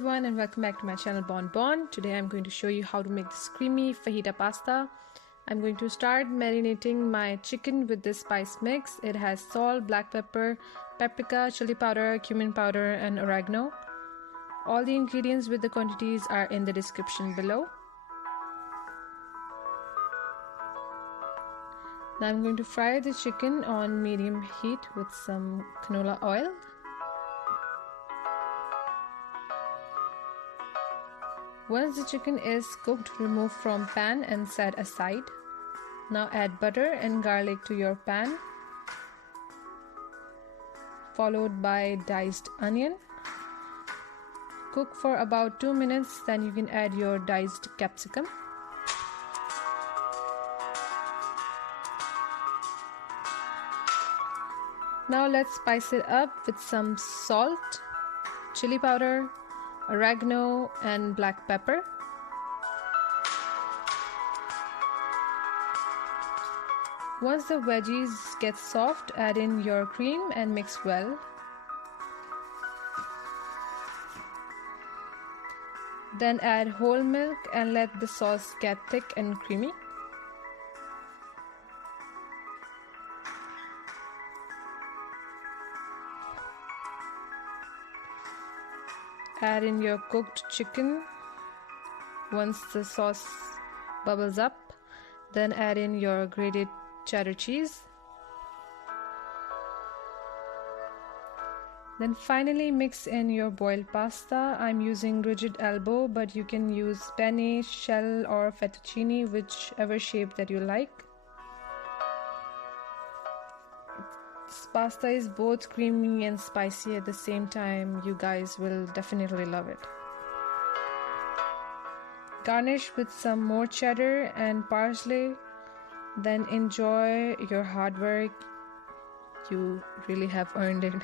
everyone and welcome back to my channel Bonbon. Today I'm going to show you how to make this creamy fajita pasta. I'm going to start marinating my chicken with this spice mix. It has salt, black pepper, paprika, chili powder, cumin powder and oregano. All the ingredients with the quantities are in the description below. Now I'm going to fry the chicken on medium heat with some canola oil. Once the chicken is cooked, remove from pan and set aside. Now add butter and garlic to your pan, followed by diced onion. Cook for about 2 minutes, then you can add your diced capsicum. Now let's spice it up with some salt, chili powder, oregano and black pepper. Once the veggies get soft, add in your cream and mix well. Then add whole milk and let the sauce get thick and creamy. Add in your cooked chicken. Once the sauce bubbles up, then add in your grated cheddar cheese. Then finally mix in your boiled pasta. I'm using rigid elbow, but you can use penne, shell or fettuccine, whichever shape that you like. This pasta is both creamy and spicy at the same time. You guys will definitely love it. Garnish with some more cheddar and parsley. Then enjoy your hard work. You really have earned it.